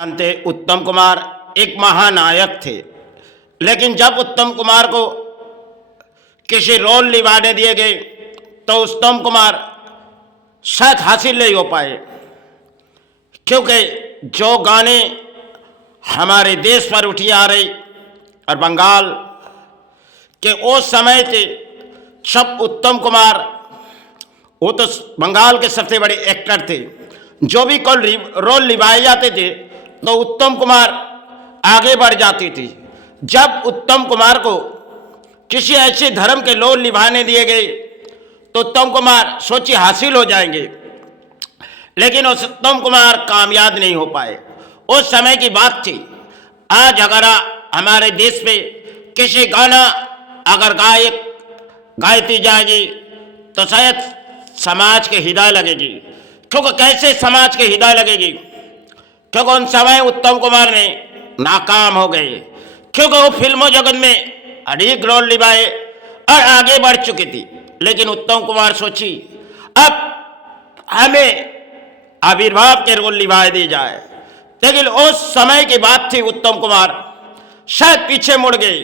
जानते उत्तम कुमार एक महानायक थे। लेकिन जब उत्तम कुमार को किसी रोल निभाने दिए गए तो उत्तम कुमार शायद हासिल नहीं हो पाए, क्योंकि जो गाने हमारे देश पर उठी आ रही और बंगाल के उस समय थे, सब उत्तम कुमार वो तो बंगाल के सबसे बड़े एक्टर थे। जो भी कोई रोल निभाए जाते थे तो उत्तम कुमार आगे बढ़ जाती थी। जब उत्तम कुमार को किसी ऐसे धर्म के रोल निभाने दिए गए तो उत्तम कुमार सोचे हासिल हो जाएंगे, लेकिन उस उत्तम कुमार कामयाब नहीं हो पाए। उस समय की बात थी। आज अगर हमारे देश में किसी गाना अगर गायती जाएगी तो शायद समाज के हृदय लगेगी। क्योंकि कैसे समाज के हृदय लगेगी? क्योंकि उन समय उत्तम कुमार ने नाकाम हो गए, क्योंकि वो फिल्मों जगत में अनेक रोल निभाए और आगे बढ़ चुकी थी। लेकिन उत्तम कुमार सोची अब हमें आविर्भाव के रोल निभाए दिए जाए। लेकिन उस समय की बात थी, उत्तम कुमार शायद पीछे मुड़ गए।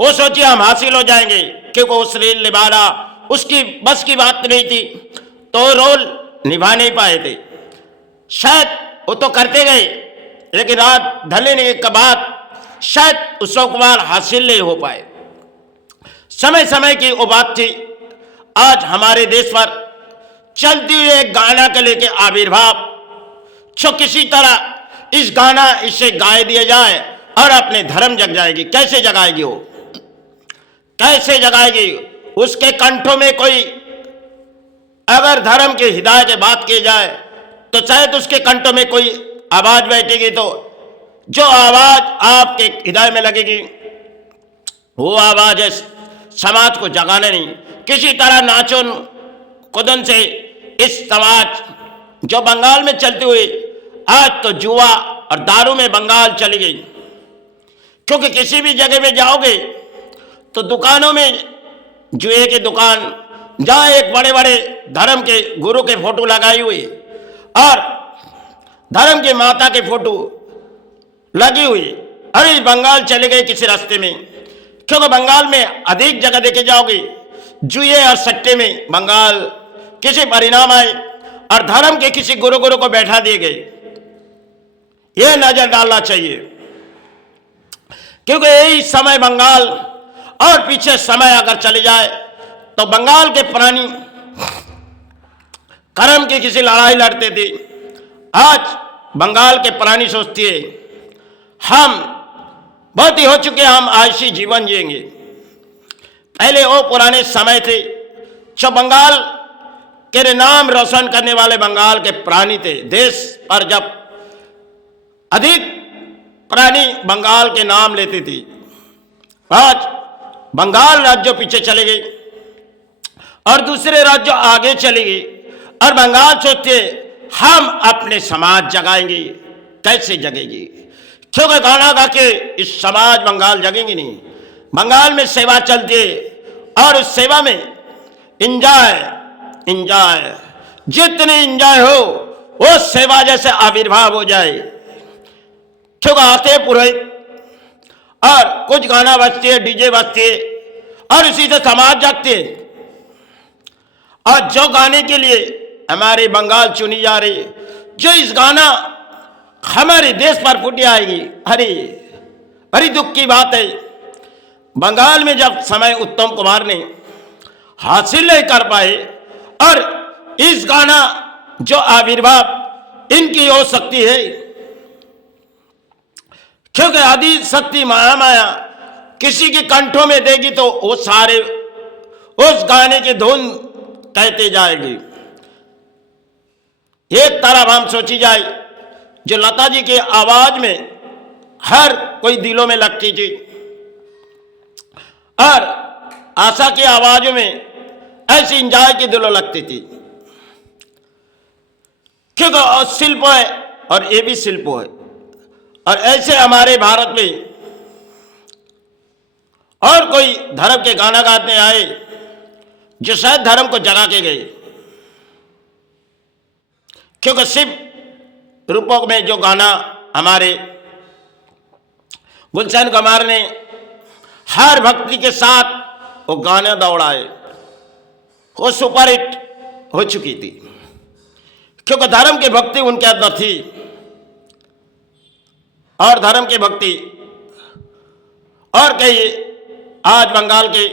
वो सोची हम हासिल हो जाएंगे, क्योंकि उस रोल निभाना उसकी बस की बात नहीं थी, तो रोल निभा नहीं पाए थे। शायद वो तो करते गए, लेकिन रात ढलने के बाद शायद उत्तम कुमार हासिल नहीं हो पाए। समय समय की वो बात थी। आज हमारे देश पर चलती हुई एक गाना के लेके आविर्भाव, जो किसी तरह इस गाना इसे गाए दिया जाए और अपने धर्म जग जाएगी। कैसे जगाएगी वो? कैसे जगाएगी? उसके कंठों में कोई अगर धर्म के हिदायत की बात की जाए तो शायद उसके कंठों में कोई आवाज बैठेगी, तो जो आवाज आपके हृदय में लगेगी वो आवाज है समाज को जगाने नहीं। किसी तरह नाचो कुदन से इस समाज जो बंगाल में चलती हुई आज तो जुआ और दारू में बंगाल चली गई। क्योंकि किसी भी जगह में जाओगे तो दुकानों में जुए की दुकान, जहां एक बड़े बड़े धर्म के गुरु के फोटो लगाई हुई और धर्म की माता के फोटो लगी हुई, अरे बंगाल चले गए किसी रास्ते में। क्योंकि बंगाल में अधिक जगह देखे जाओगे जुए और सट्टे में बंगाल किसी परिणाम आए और धर्म के किसी गुरु को बैठा दिए गए। यह नजर डालना चाहिए, क्योंकि यही समय बंगाल और पीछे समय अगर चले जाए तो बंगाल के प्राणी कर्म की किसी लड़ाई लड़ते थे। आज बंगाल के प्राणी सोचते हैं हम बहुत ही हो चुके, हम आयशी जीवन जिएंगे। पहले वो पुराने समय थे जो बंगाल के नाम रोशन करने वाले बंगाल के प्राणी थे। देश पर जब अधिक प्राणी बंगाल के नाम लेते थे, आज बंगाल राज्यों पीछे चले गए और दूसरे राज्यों आगे चले गए और बंगाल सोचते हम अपने समाज जगाएंगे। कैसे जगेगी? क्योंकि गाना गा के इस समाज बंगाल जगेंगे नहीं। बंगाल में सेवा चलती है और उस सेवा में इंजॉय जितनी इंजॉय हो वो सेवा जैसे आविर्भाव हो जाए। क्योंकि आते पुरोहित और कुछ गाना बजती है, डीजे बजती है और इसी से समाज जगते है। और जो गाने के लिए हमारे बंगाल चुनी जा रही है, जो इस गाना हमारे देश पर फूटी आएगी, अरे बड़ी दुख की बात है। बंगाल में जब समय उत्तम कुमार ने हासिल नहीं कर पाए और इस गाना जो आविर्भाव इनकी हो सकती है, क्योंकि आदि शक्ति महामाया किसी के कंठों में देगी तो वो सारे उस गाने की धुन कहते जाएगी। एक तरफ हम सोची जाए जो लता जी की आवाज में हर कोई दिलों में लगती थी और आशा की आवाजों में ऐसी इंजॉय की दिलों लगती थी। क्योंकि शिल्प है और ये भी शिल्प है। और ऐसे हमारे भारत में और कोई धर्म के गाना गाते आए जो शायद धर्म को जगा के गए। क्योंकि शिव रूपों में जो गाना हमारे गुलशन कुमार ने हर भक्ति के साथ वो गाने दौड़ाए, वो सुपरहिट हो चुकी थी, क्योंकि धर्म की भक्ति उनके अंदर थी। और धर्म की भक्ति और कई आज बंगाल के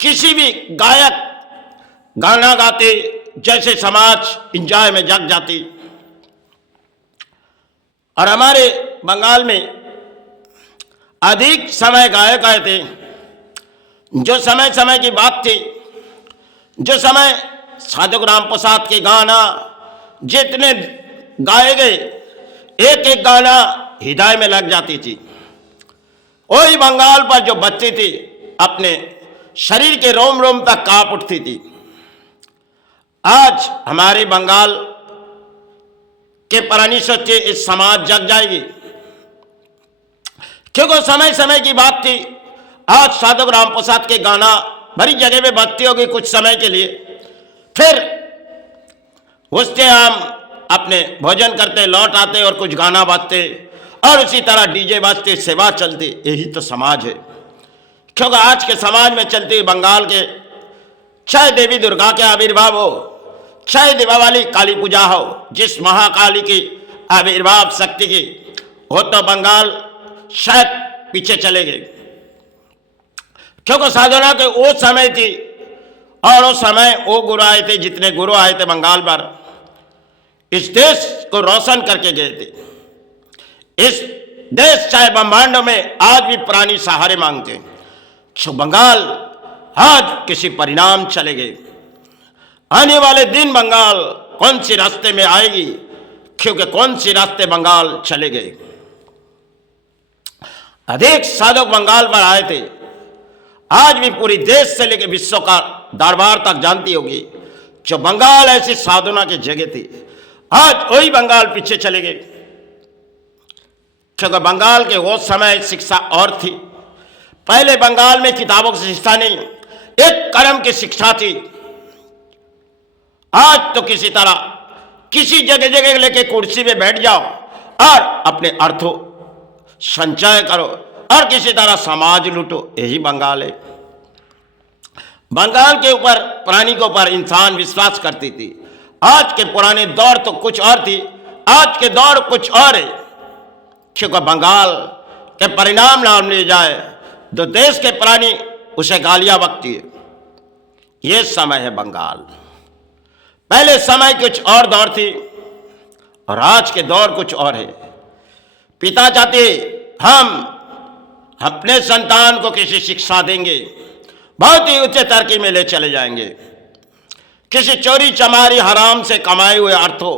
किसी भी गायक गाना गाते जैसे समाज इंजॉय में जग जाती। और हमारे बंगाल में अधिक समय गायक आए थे, जो समय समय की बात थी, जो समय साधु राम प्रसाद के गाना जितने गाए गए, एक एक गाना हृदय में लग जाती थी। वही बंगाल पर जो बच्ची थी अपने शरीर के रोम रोम तक कांप उठती थी। आज हमारे बंगाल के प्राणी सोचे इस समाज जग जाएगी, क्योंकि समय समय की बात थी। आज साधु राम प्रसाद के गाना बड़ी जगह में बजती होगी कुछ समय के लिए, फिर उससे हम अपने भोजन करते लौट आते और कुछ गाना बजते और उसी तरह डीजे बजते, सेवा चलती। यही तो समाज है। क्योंकि आज के समाज में चलती बंगाल के, चाहे देवी दुर्गा के आविर्भाव हो, चाहे दीपावली काली पूजा हो, जिस महाकाली की आविर्भाव शक्ति की हो, तो बंगाल शायद पीछे चले गए। क्योंकि साधना के वो समय थी और वो समय वो गुरु आए थे, जितने गुरु आए थे बंगाल पर, इस देश को रोशन करके गए थे। इस देश चाहे ब्रह्मांडों में आज भी प्राणी सहारे मांगते हैं। तो बंगाल आज किसी परिणाम चले गए। आने वाले दिन बंगाल कौन सी रास्ते में आएगी, क्योंकि कौन सी रास्ते बंगाल चले गए। अधिक साधक बंगाल पर आए थे। आज भी पूरी देश से लेकर विश्व का दरबार तक जानती होगी, जो बंगाल ऐसी साधना की जगह थी। आज वही बंगाल पीछे चले गए, क्योंकि बंगाल के वो समय शिक्षा और थी। पहले बंगाल में किताबों की शिक्षा नहीं, एक कर्म की शिक्षा थी। आज तो किसी तरह किसी जगह जगह लेके कुर्सी पे बैठ जाओ और अपने अर्थों संचय करो और किसी तरह समाज लूटो। यही बंगाल है। बंगाल के ऊपर, प्राणी के ऊपर इंसान विश्वास करती थी। आज के पुराने दौर तो कुछ और थी, आज के दौर कुछ और है। क्योंकि बंगाल के परिणाम नाम ले जाए तो देश के प्राणी उसे गालियां बकती है। ये समय है बंगाल। पहले समय कुछ और दौर थी और आज के दौर कुछ और है। पिता चाहते हम अपने संतान को किसी शिक्षा देंगे, बहुत ही उच्च तरक्की में ले चले जाएंगे। किसी चोरी चमारी हराम से कमाए हुए अर्थों,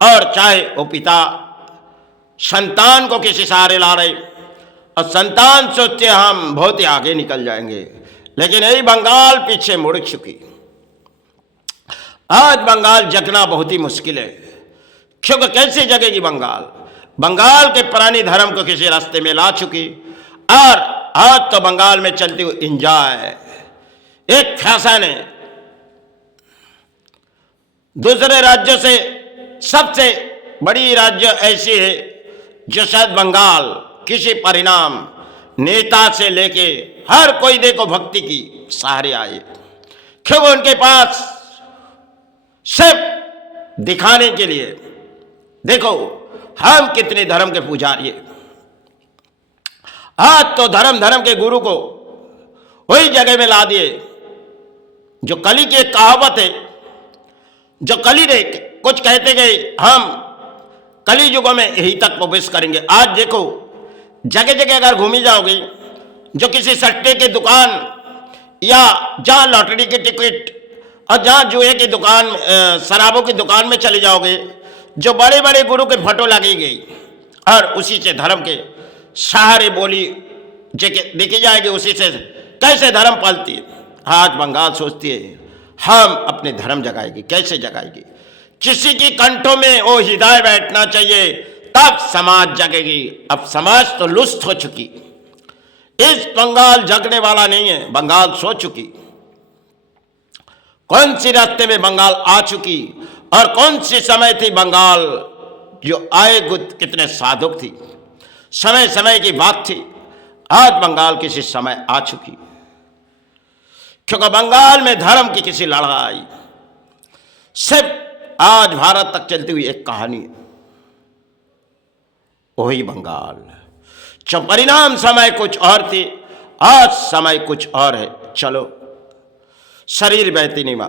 और चाहे वो पिता संतान को किसी सहारे ला रहे और संतान सोचते हम बहुत ही आगे निकल जाएंगे, लेकिन यही बंगाल पीछे मुड़ चुकी। आज बंगाल जगना बहुत ही मुश्किल है। क्योंकि कैसे जगेगी बंगाल? बंगाल के पुरानी धर्म को किसी रास्ते में ला चुकी। और आज तो बंगाल में चलती हुई इंजॉय एक फैशन है। दूसरे राज्यों से सबसे बड़ी राज्य ऐसी है जो शायद बंगाल किसी परिणाम, नेता से लेके हर कोई देखो भक्ति की सहारे आए, क्योंकि उनके पास सिर्फ दिखाने के लिए देखो हम कितने धर्म के पुजारी हैं। आज तो धर्म के गुरु को वही जगह में ला दिए जो कली की एक कहावत है, जो कली ने कुछ कहते गए हम कली युगों में यही तक प्रवेश करेंगे। आज देखो जगह जगह अगर घूमी जाओगे, जो किसी सट्टे की दुकान या जहाँ लॉटरी की टिकट और जहाँ जुए की दुकान, शराबों की दुकान में चले जाओगे, जो बड़े बड़े गुरु के फोटो लगी गई और उसी से धर्म के सहारे बोली देखी जाएगी, उसी से कैसे धर्म पलती है। आज बंगाल सोचती है हम अपने धर्म जगाएगी। कैसे जगाएगी? किसी की कंठों में वो हृदय बैठना चाहिए, तब समाज जगेगी। अब समाज तो लुप्त हो चुकी। इस बंगाल जगने वाला नहीं है, बंगाल सो चुकी। कौन सी रास्ते में बंगाल आ चुकी और कौन सी समय थी बंगाल जो आए गुत कितने साधुक थी। समय समय की बात थी, आज बंगाल किसी समय आ चुकी, क्योंकि बंगाल में धर्म की किसी लड़ाई सिर्फ आज भारत तक चलती हुई एक कहानी है, वही बंगाल। जो परिणाम समय कुछ और थी, आज समय कुछ और है। चलो, शरीर बहती नहीं मां,